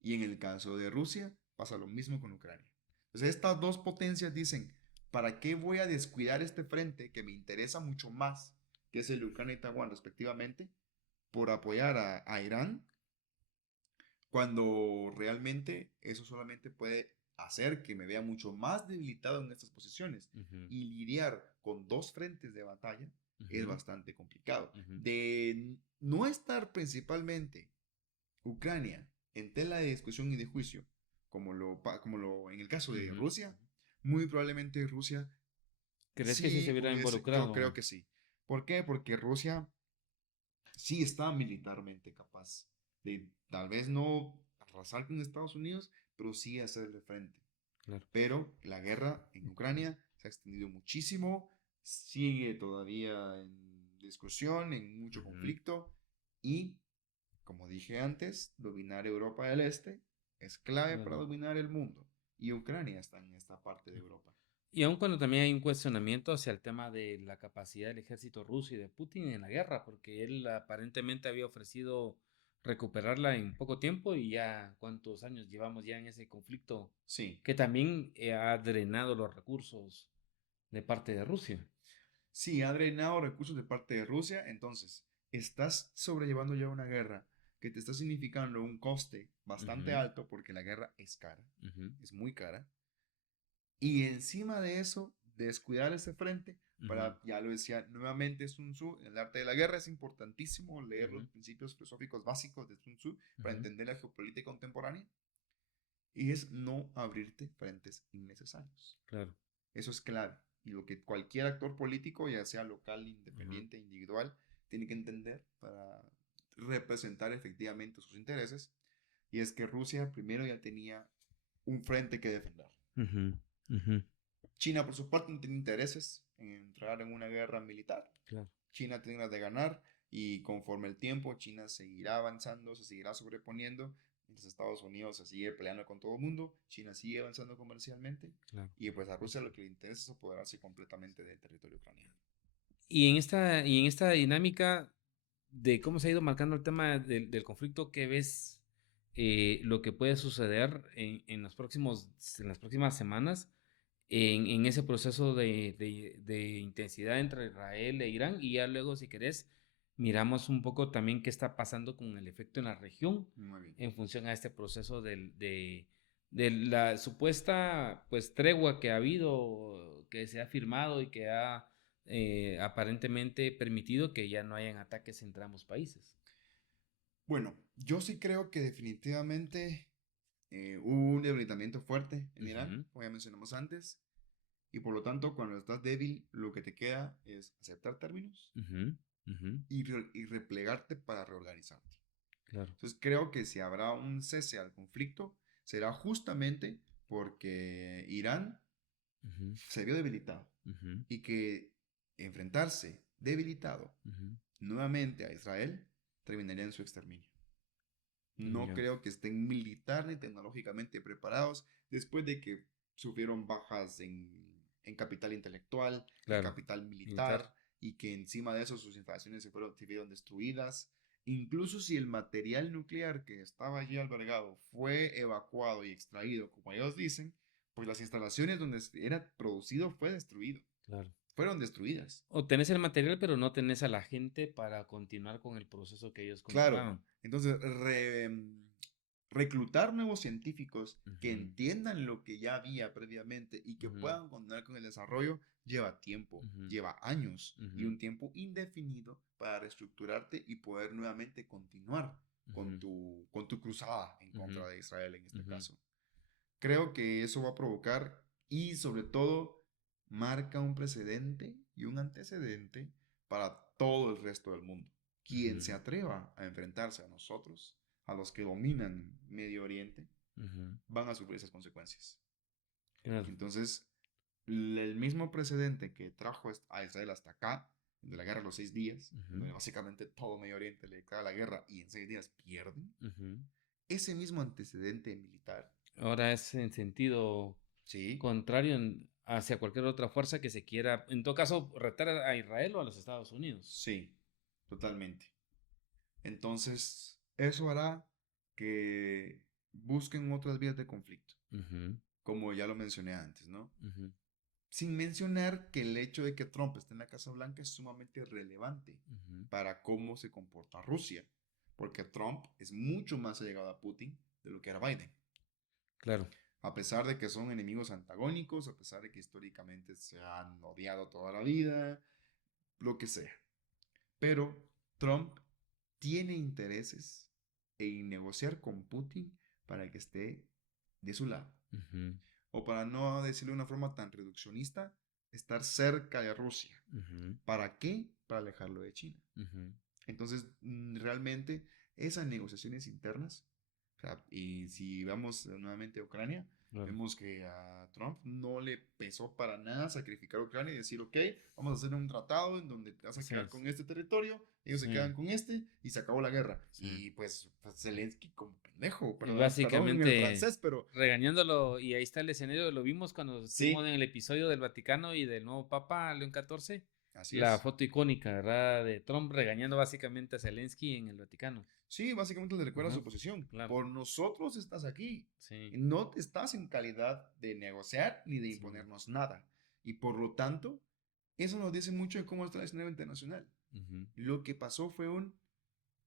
Y en el caso de Rusia, pasa lo mismo con Ucrania. Entonces, estas dos potencias dicen, ¿para qué voy a descuidar este frente que me interesa mucho más, que es el de Ucrania y Taiwán respectivamente, por apoyar a Irán, cuando realmente eso solamente puede hacer que me vea mucho más debilitado en estas posiciones? ujú, Y lidiar con dos frentes de batalla es ujú, bastante complicado. ujú, De no estar principalmente Ucrania en tela de discusión y de juicio, como en el caso de ujú. Rusia, muy probablemente Rusia ¿Crees que sí se sí hubiera hubiese, yo creo involucrado? que sí. ¿Por qué? Porque Rusia sí está militarmente capaz de tal vez no arrasar con Estados Unidos, pero sí hacerle frente. Claro. Pero la guerra en Ucrania se ha extendido muchísimo, sigue todavía en discusión, en mucho conflicto y, como dije antes, dominar Europa del Este es clave para Claro. dominar el mundo y Ucrania está en esta parte de Europa. Y aun cuando también hay un cuestionamiento hacia el tema de la capacidad del ejército ruso y de Putin en la guerra, porque él aparentemente había ofrecido recuperarla en poco tiempo y ya cuántos años llevamos ya en ese conflicto Sí, que también ha drenado los recursos de parte de Rusia. sí, ha drenado recursos de parte de Rusia, entonces estás sobrellevando ya una guerra que te está significando un coste bastante Ujú, alto porque la guerra es cara, ujú, es muy cara. Y encima de eso, descuidar ese frente, ujú, para, ya lo decía nuevamente Sun Tzu, en el arte de la guerra es importantísimo leer los ujú, principios filosóficos básicos de Sun Tzu para ujú. entender la geopolítica contemporánea, y es no abrirte frentes innecesarios. Claro. Eso es clave. Y lo que cualquier actor político, ya sea local, Ujú, independiente, individual, tiene que entender para representar efectivamente sus intereses, y es que Rusia primero ya tenía un frente que defender. ujú, ujú. China, por su parte, no tiene intereses en entrar en una guerra militar. Claro. China tiene las de ganar y conforme el tiempo, China seguirá avanzando, se seguirá sobreponiendo, mientras Estados Unidos se sigue peleando con todo el mundo, China sigue avanzando comercialmente Claro. y pues a Rusia lo que le interesa es apoderarse completamente del territorio ucraniano. Y en esta dinámica de cómo se ha ido marcando el tema del conflicto, ¿qué ves lo que puede suceder en en las próximas semanas en ese proceso de intensidad entre Israel e Irán? Y ya luego, si querés, miramos un poco también qué está pasando con el efecto en la región Muy bien. en función a este proceso de la supuesta pues tregua que ha habido, que se ha firmado y que ha aparentemente permitido que ya no hayan ataques entre ambos países. Bueno, yo sí creo que definitivamente hubo un debilitamiento fuerte en Irán, Ujú, como ya mencionamos antes, y por lo tanto cuando estás débil lo que te queda es aceptar términos ujú, ujú, y replegarte para reorganizarte. claro. Entonces creo que si habrá un cese al conflicto, será justamente porque Irán Ujú, se vio debilitado ujú, y que enfrentarse debilitado ujú, nuevamente a Israel terminaría en su exterminio. No ya, creo que estén militar ni tecnológicamente preparados después de que sufrieron bajas en capital intelectual, en claro. capital Militar. militar, y que encima de eso sus instalaciones se vieron destruidas. Incluso si el material nuclear que estaba allí albergado fue evacuado y extraído, como ellos dicen, pues las instalaciones donde era producido fue destruido. Claro. Fueron destruidas. O tenés el material, pero no tenés a la gente para continuar con el proceso que ellos Claro, continuaban. entonces reclutar nuevos científicos que Ujú, entiendan lo que ya había previamente y que ujú, puedan continuar con el desarrollo lleva tiempo, ujú, lleva años y ujú, un tiempo indefinido para reestructurarte y poder nuevamente continuar ujú, con tu cruzada en ujú, contra de Israel en este ujú, caso. Creo que eso va a provocar y sobre todo marca un precedente y un antecedente para todo el resto del mundo. Quien ujú, se atreva a enfrentarse a nosotros, a los que dominan Medio Oriente, ujú. van a sufrir esas consecuencias. Claro. Entonces, el mismo precedente que trajo a Israel hasta acá, de la guerra de los 6 días, Ujú, donde básicamente todo Medio Oriente le declara la guerra y en 6 días pierden, ujú. ese mismo antecedente militar, Ahora es en sentido sí, contrario hacia cualquier otra fuerza que se quiera, en todo caso, retar a Israel o a los Estados Unidos. sí, totalmente. Entonces, eso hará que busquen otras vías de conflicto, Ujú, como ya lo mencioné antes, ¿no? ujú, Sin mencionar que el hecho de que Trump esté en la Casa Blanca es sumamente relevante ujú. para cómo se comporta Rusia, porque Trump es mucho más allegado a Putin de lo que era Biden. Claro. A pesar de que son enemigos antagónicos, a pesar de que históricamente se han odiado toda la vida, lo que sea. Pero Trump tiene intereses en negociar con Putin para que esté de su lado. Ujú, O para no decirlo de una forma tan reduccionista, estar cerca de Rusia. ujú, ¿Para qué? Para alejarlo de China. ujú, Entonces, realmente, esas negociaciones internas O sea, y si vamos nuevamente a Ucrania, Claro. vemos que a Trump no le pesó para nada sacrificar a Ucrania y decir, ok, vamos a hacer un tratado en donde te vas a Sí. quedar con este territorio, ellos se Sí. quedan con este y se acabó la guerra. Sí. Y pues Zelensky como pendejo, Y perdón en básicamente el francés, pero regañándolo, y ahí está el escenario, lo vimos cuando sí, estuvimos en el episodio del Vaticano y del nuevo Papa León XIV, así la es. foto icónica, ¿verdad? De Trump regañando básicamente a Zelensky en el Vaticano. Sí, básicamente le recuerda Ajá, su posición. claro. Por nosotros estás aquí. Sí, No estás en calidad de negociar ni de sí. imponernos nada. Y por lo tanto, eso nos dice mucho de cómo está el escenario internacional. Ujú, Lo que pasó fue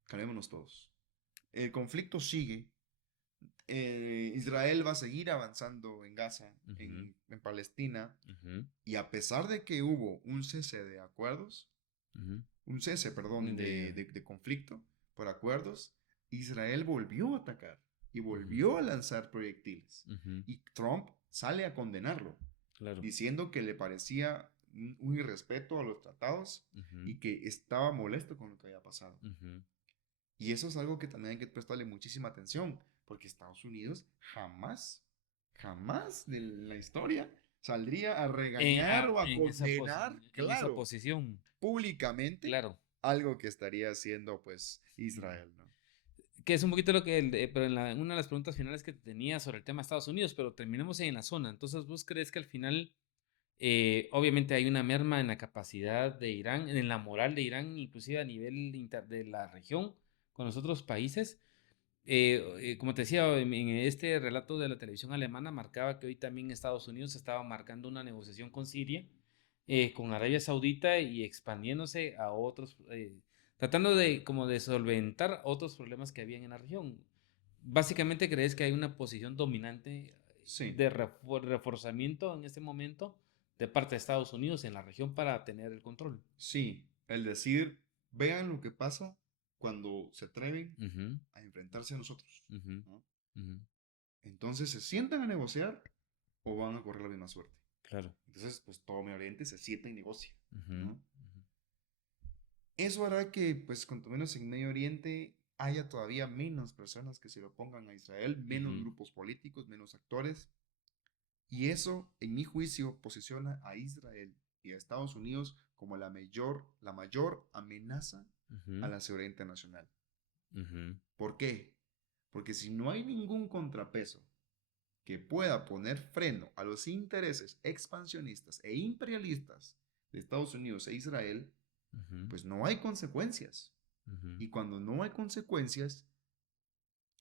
calmémonos todos. El conflicto sigue. Israel va a seguir avanzando en Gaza, ujú, en Palestina. ujú, Y a pesar de que hubo un cese de acuerdos, ujú. un cese, perdón, de conflicto por acuerdos, Israel volvió a atacar y volvió a lanzar proyectiles. Ujú, Y Trump sale a condenarlo, claro. diciendo que le parecía un irrespeto a los tratados Ujú, y que estaba molesto con lo que había pasado. ujú. Y eso es algo que también hay que prestarle muchísima atención, porque Estados Unidos jamás de la historia saldría a regañar o a En condenar, en esa claro, posición, públicamente claro. algo que estaría haciendo pues Israel, ¿no? Que es un poquito lo que, pero en una de las preguntas finales que te tenía sobre el tema de Estados Unidos, pero terminemos en la zona. Entonces, ¿vos crees que al final, obviamente hay una merma en la capacidad de Irán, en la moral de Irán, inclusive a nivel de la región, con los otros países? Como te decía, en este relato de la televisión alemana marcaba que hoy también Estados Unidos estaba marcando una negociación con Siria, con Arabia Saudita y expandiéndose a otros, tratando de como de solventar otros problemas que habían en la región. Básicamente, ¿crees que hay una posición dominante Sí, de reforzamiento en este momento de parte de Estados Unidos en la región para tener el control? sí, el decir, vean lo que pasa cuando se atreven Ujú, a enfrentarse a nosotros, ujú, ¿no? ujú, Entonces, ¿se sientan a negociar o van a correr la misma suerte? claro. Entonces, pues todo Medio Oriente se sienta y negocia, Ujú, ¿no? ujú, Eso hará que, pues, cuanto menos en Medio Oriente haya todavía menos personas que se lo opongan a Israel, menos ujú, grupos políticos, menos actores. Y eso, en mi juicio, posiciona a Israel y a Estados Unidos como la mayor amenaza a ujú, la seguridad internacional. ujú, ¿Por qué? Porque si no hay ningún contrapeso que pueda poner freno a los intereses expansionistas e imperialistas de Estados Unidos e Israel, ujú, pues no hay consecuencias. ujú, Y cuando no hay consecuencias,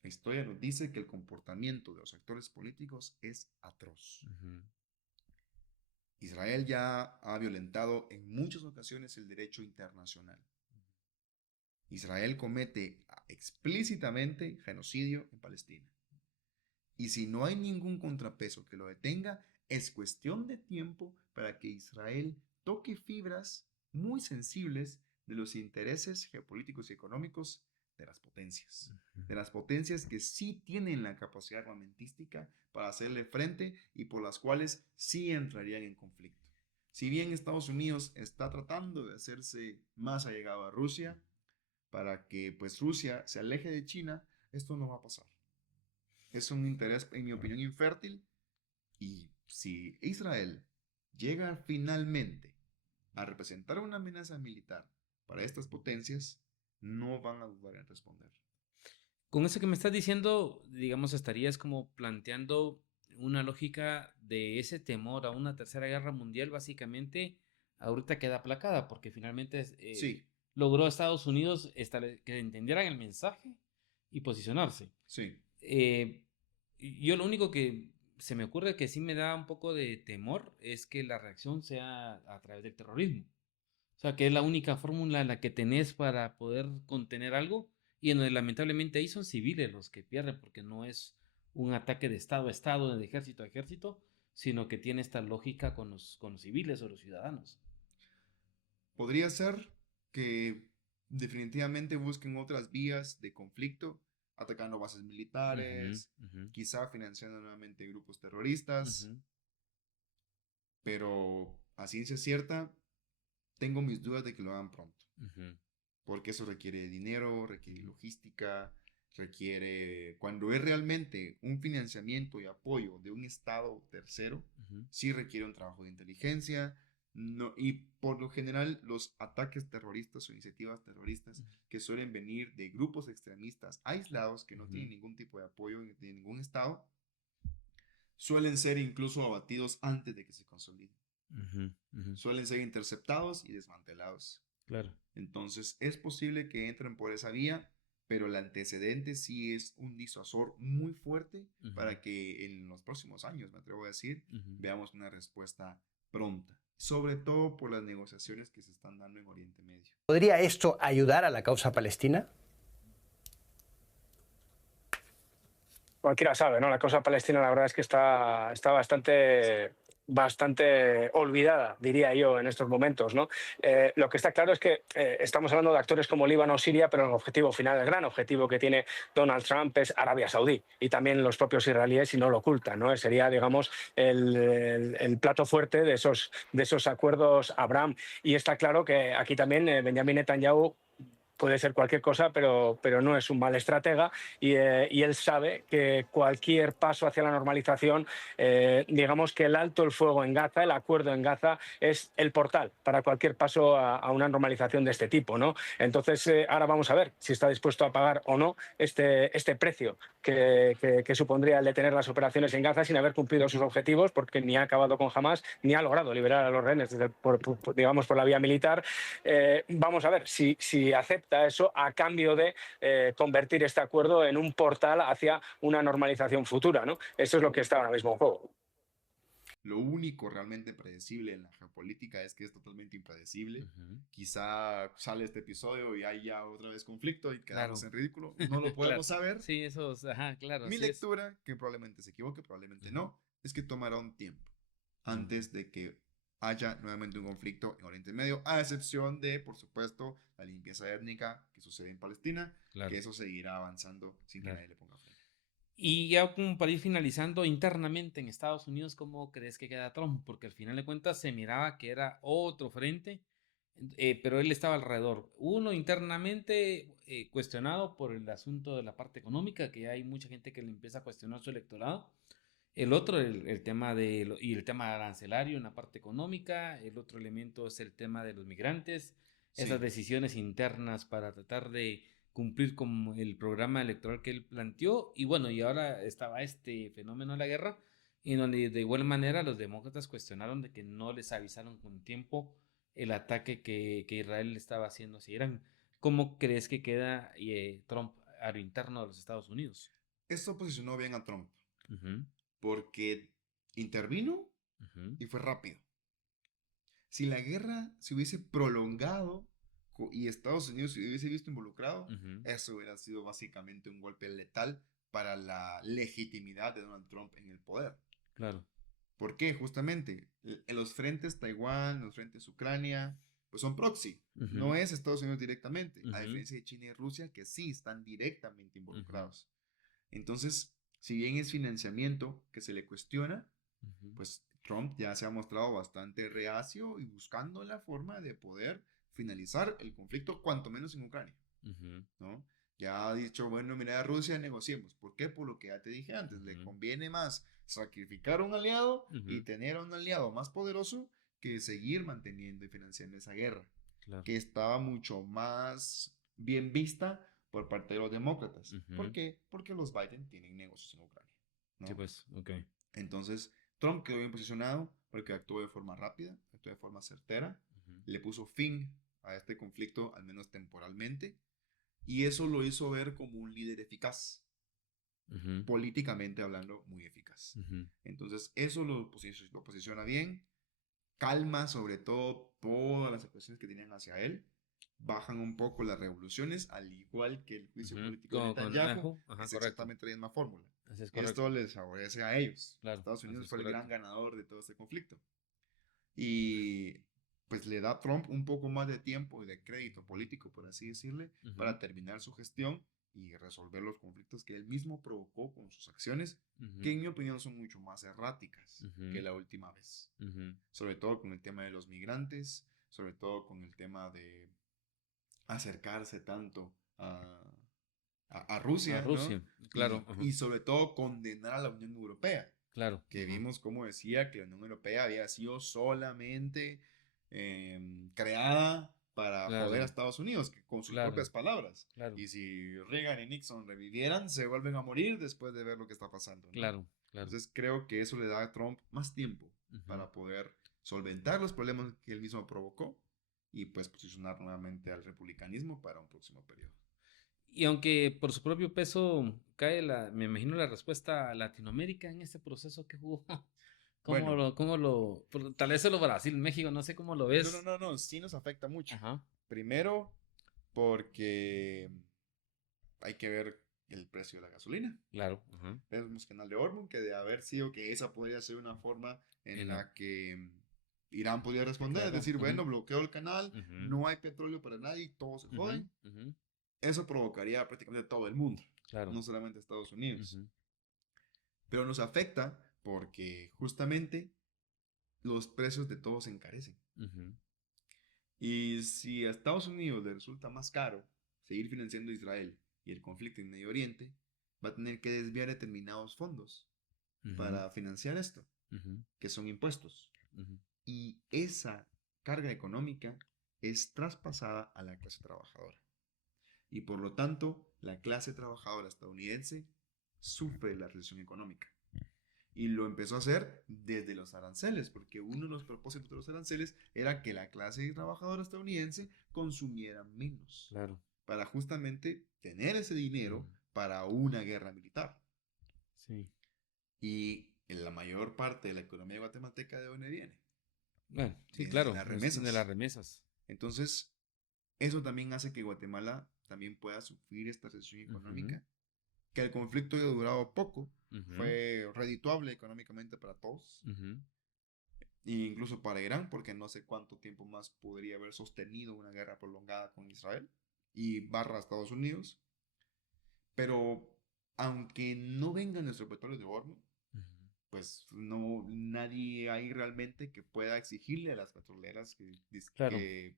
la historia nos dice que el comportamiento de los actores políticos es atroz. ujú, Israel ya ha violentado en muchas ocasiones el derecho internacional. Israel comete explícitamente genocidio en Palestina. Y si no hay ningún contrapeso que lo detenga, es cuestión de tiempo para que Israel toque fibras muy sensibles de los intereses geopolíticos y económicos de las potencias. De las potencias que sí tienen la capacidad armamentística para hacerle frente y por las cuales sí entrarían en conflicto. Si bien Estados Unidos está tratando de hacerse más allegado a Rusia para que pues Rusia se aleje de China, esto no va a pasar. Es un interés, en mi opinión, infértil. Y si Israel llega finalmente a representar una amenaza militar para estas potencias, no van a dudar en responder. Con eso que me estás diciendo, digamos, estarías como planteando una lógica de ese temor a una tercera guerra mundial, básicamente, ahorita queda aplacada, porque finalmente Sí, logró Estados Unidos que entendieran el mensaje y posicionarse. sí, Yo lo único que se me ocurre que sí me da un poco de temor es que la reacción sea a través del terrorismo. O sea, que es la única fórmula en la que tenés para poder contener algo y en donde lamentablemente ahí son civiles los que pierden porque no es un ataque de Estado a Estado, de ejército a ejército, sino que tiene esta lógica con los civiles o los ciudadanos. podría ser que definitivamente busquen otras vías de conflicto, atacando bases Ujú, militares, ujú, quizá financiando nuevamente grupos terroristas, ujú, pero a ciencia cierta tengo mis dudas de que lo hagan pronto. ujú, Porque eso requiere dinero, requiere logística, requiere, cuando es realmente un financiamiento y apoyo de un Estado tercero, sí requiere un trabajo de inteligencia. No, y por lo general los ataques terroristas o iniciativas terroristas que suelen venir de grupos extremistas aislados que no tienen ningún tipo de apoyo de ningún Estado, suelen ser incluso abatidos antes de que se consoliden. Suelen ser interceptados y desmantelados. Claro. Entonces es posible que entren por esa vía, pero el antecedente sí es un disuasor muy fuerte para que en los próximos años, me atrevo a decir, veamos una respuesta pronta, sobre todo por las negociaciones que se están dando en Oriente Medio. ¿Podría esto ayudar a la causa palestina? Cualquiera sabe, ¿no? La causa palestina la verdad es que está bastante olvidada, diría yo, en estos momentos, ¿no? Lo que está claro es que estamos hablando de actores como Líbano o Siria, pero el objetivo final, el gran objetivo que tiene Donald Trump es Arabia Saudí, y también los propios israelíes, y no lo ocultan, ¿no? Sería, digamos, el plato fuerte de esos acuerdos Abraham. Y está claro que aquí también Benjamin Netanyahu puede ser cualquier cosa, pero no es un mal estratega, y él sabe que cualquier paso hacia la normalización, digamos que el alto el fuego en Gaza, el acuerdo en Gaza, es el portal para cualquier paso a una normalización de este tipo, ¿no? Entonces, ahora vamos a ver si está dispuesto a pagar o no este precio que supondría el detener las operaciones en Gaza sin haber cumplido sus objetivos, porque ni ha acabado con Hamas, ni ha logrado liberar a los rehenes, digamos, por la vía militar. Vamos a ver si acepta eso a cambio de convertir este acuerdo en un portal hacia una normalización futura, ¿no? Eso es lo que está ahora mismo en juego. Lo único realmente predecible en la geopolítica es que es totalmente impredecible. Quizá sale este episodio y haya otra vez conflicto y quedamos en ridículo. No lo podemos saber. Sí, eso es, claro. Mi lectura, que probablemente se equivoque, probablemente no, es que tomará un tiempo antes de que haya nuevamente un conflicto en Oriente Medio, a excepción de, por supuesto, la limpieza étnica que sucede en Palestina, que eso seguirá avanzando sin que nadie le ponga freno. Y ya como para ir finalizando, internamente en Estados Unidos, ¿cómo crees que queda Trump? Porque al final de cuentas se miraba que era otro frente, pero él estaba alrededor. Uno, internamente cuestionado por el asunto de la parte económica, que hay mucha gente que le empieza a cuestionar su electorado. El otro, el tema y el tema arancelario en la parte económica. El otro elemento es el tema de los migrantes, esas decisiones internas para tratar de cumplir con el programa electoral que él planteó. Y bueno, y ahora estaba este fenómeno de la guerra, en donde de igual manera los demócratas cuestionaron de que no les avisaron con tiempo el ataque que Israel estaba haciendo hacia Irán. ¿Cómo crees que queda Trump a lo interno de los Estados Unidos? Esto posicionó bien a Trump, porque intervino y fue rápido. Si la guerra se hubiese prolongado y Estados Unidos se hubiese visto involucrado, eso hubiera sido básicamente un golpe letal para la legitimidad de Donald Trump en el poder. Claro. ¿Por qué? Justamente, en los frentes Taiwán, los frentes Ucrania, pues son proxy, no es Estados Unidos directamente, a diferencia de China y Rusia, que sí están directamente involucrados. Entonces, si bien es financiamiento que se le cuestiona, pues Trump ya se ha mostrado bastante reacio y buscando la forma de poder finalizar el conflicto, cuanto menos en Ucrania, ¿no? Ya ha dicho, bueno, mira, a Rusia negociemos. ¿Por qué? Por lo que ya te dije antes, le conviene más sacrificar a un aliado y tener a un aliado más poderoso que seguir manteniendo y financiando esa guerra, que estaba mucho más bien vista por parte de los demócratas. ¿Por qué? Porque los Biden tienen negocios en Ucrania, ¿no? Sí, pues, ok. Entonces, Trump quedó bien posicionado porque actuó de forma rápida, actuó de forma certera, le puso fin a este conflicto, al menos temporalmente, y eso lo hizo ver como un líder eficaz, políticamente hablando, muy eficaz. Entonces, eso lo posiciona bien, calma sobre todo todas las acusaciones que tenían hacia él, bajan un poco las revoluciones, al igual que el juicio político de Netanyahu, es exactamente la misma fórmula. Esto les favorece a ellos. Estados Unidos fue el gran ganador de todo este conflicto. Y pues le da a Trump un poco más de tiempo y de crédito político, por así decirle, para terminar su gestión y resolver los conflictos que él mismo provocó con sus acciones, que en mi opinión son mucho más erráticas que la última vez. Sobre todo con el tema de los migrantes, sobre todo con el tema de acercarse tanto a Rusia, A Rusia, ¿no? claro. Y sobre todo condenar a la Unión Europea, Claro. que vimos como decía que la Unión Europea había sido solamente creada para joder a Estados Unidos, con sus propias palabras. Claro. Y si Reagan y Nixon revivieran, se vuelven a morir después de ver lo que está pasando, ¿no? Claro. Entonces creo que eso le da a Trump más tiempo para poder solventar los problemas que él mismo provocó y pues posicionar nuevamente al republicanismo para un próximo periodo. Y aunque por su propio peso cae me imagino la respuesta a Latinoamérica en este proceso que hubo. Tal vez solo Brasil, México, no sé cómo lo ves. No, sí nos afecta mucho. Ajá. Primero, porque hay que ver el precio de la gasolina. Claro. Vemos Canal de Hormuz, que de haber sido que esa podría ser una forma en la que Irán podría responder, es decir, bueno, bloqueo el canal, no hay petróleo para nadie, todos se joden. Eso provocaría prácticamente a todo el mundo, no solamente a Estados Unidos. Pero nos afecta porque justamente los precios de todos se encarecen. Y si a Estados Unidos le resulta más caro seguir financiando a Israel y el conflicto en Medio Oriente, va a tener que desviar determinados fondos para financiar esto, que son impuestos. Y esa carga económica es traspasada a la clase trabajadora. Y por lo tanto, la clase trabajadora estadounidense sufre la recesión económica. Y lo empezó a hacer desde los aranceles, porque uno de los propósitos de los aranceles era que la clase trabajadora estadounidense consumiera menos. Claro. Para justamente tener ese dinero para una guerra militar. Sí. Y en la mayor parte de la economía guatemalteca, ¿de dónde viene? Bueno, sí, Viene claro. de las remesas. De las remesas. Entonces, eso también hace que Guatemala también pueda sufrir esta recesión económica, que el conflicto haya durado poco, fue redituable económicamente para todos, e incluso para Irán, porque no sé cuánto tiempo más podría haber sostenido una guerra prolongada con Israel y barra Estados Unidos. Pero aunque no venga nuestro petróleo de Hormuz, pues no, nadie hay realmente que pueda exigirle a las petroleras que distribuyen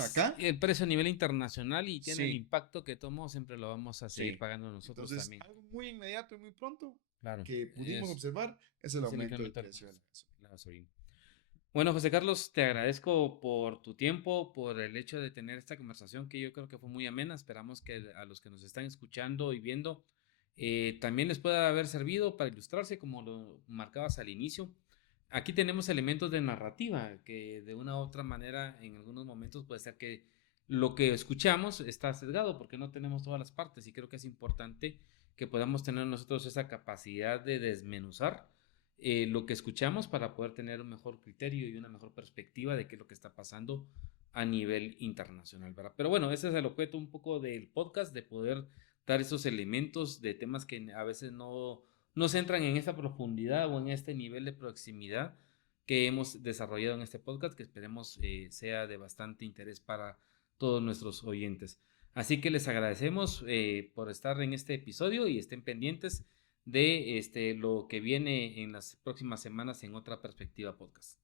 acá. El precio a nivel internacional y tiene el impacto que tomó, siempre lo vamos a seguir pagando nosotros. Entonces, también. Algo muy inmediato y muy pronto Claro, que pudimos observar es el aumento del precio de la gasolina. Bueno, José Carlos, te agradezco por tu tiempo, por el hecho de tener esta conversación que yo creo que fue muy amena. Esperamos que a los que nos están escuchando y viendo también les pueda haber servido para ilustrarse, como lo marcabas al inicio. Aquí tenemos elementos de narrativa que de una u otra manera en algunos momentos puede ser que lo que escuchamos está sesgado porque no tenemos todas las partes, y creo que es importante que podamos tener nosotros esa capacidad de desmenuzar lo que escuchamos para poder tener un mejor criterio y una mejor perspectiva de qué es lo que está pasando a nivel internacional, ¿verdad? Pero bueno, ese es el objeto un poco del podcast, de poder dar esos elementos de temas que a veces no se entran en esta profundidad o en este nivel de proximidad que hemos desarrollado en este podcast, que esperemos sea de bastante interés para todos nuestros oyentes. Así que les agradecemos por estar en este episodio y estén pendientes de lo que viene en las próximas semanas en Otra Perspectiva Podcast.